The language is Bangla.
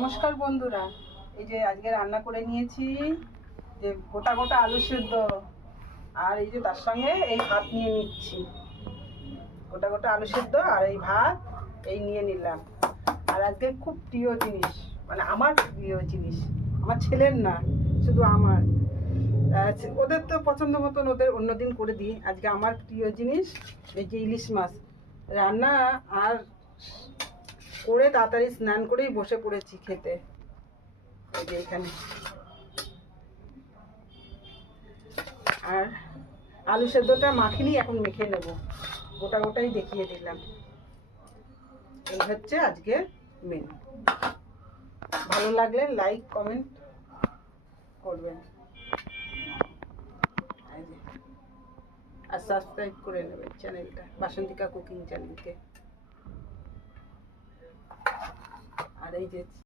নমস্কার বন্ধুরা, এই যে আজকে রান্না করে নিয়েছি যে গোটা গোটা আলু সেদ্ধ, আর এই যে তার সঙ্গে এই ভাত নিয়ে নিচ্ছি। গোটা গোটা আলু সেদ্ধ আর এই ভাত এই নিয়ে নিলাম। আর আজকে খুব প্রিয় জিনিস, মানে আমার প্রিয় জিনিস, আমার ছেলের না, শুধু আমার। ওদের তো পছন্দ মতন ওদের অন্যদিন করে দিই, আজকে আমার প্রিয় জিনিস এই যে ইলিশ মাছ রান্না। আর করে তাড়াতাড়ি স্নান করেই বসে পড়েছি খেতে। এই যে এখানে আর আলু সেদ্ধটা মাখিনি, এখন মেখে নেব। গোটা গোটাই দেখিয়ে দিলাম। এই হচ্ছে আজকে মেনু। ভালো লাগলে লাইক কমেন্ট করবেন আর সাবস্ক্রাইব করে নেবেন চ্যানেলটা, বাসন্তিকা কুকিং চ্যানেলকে। আর এই যে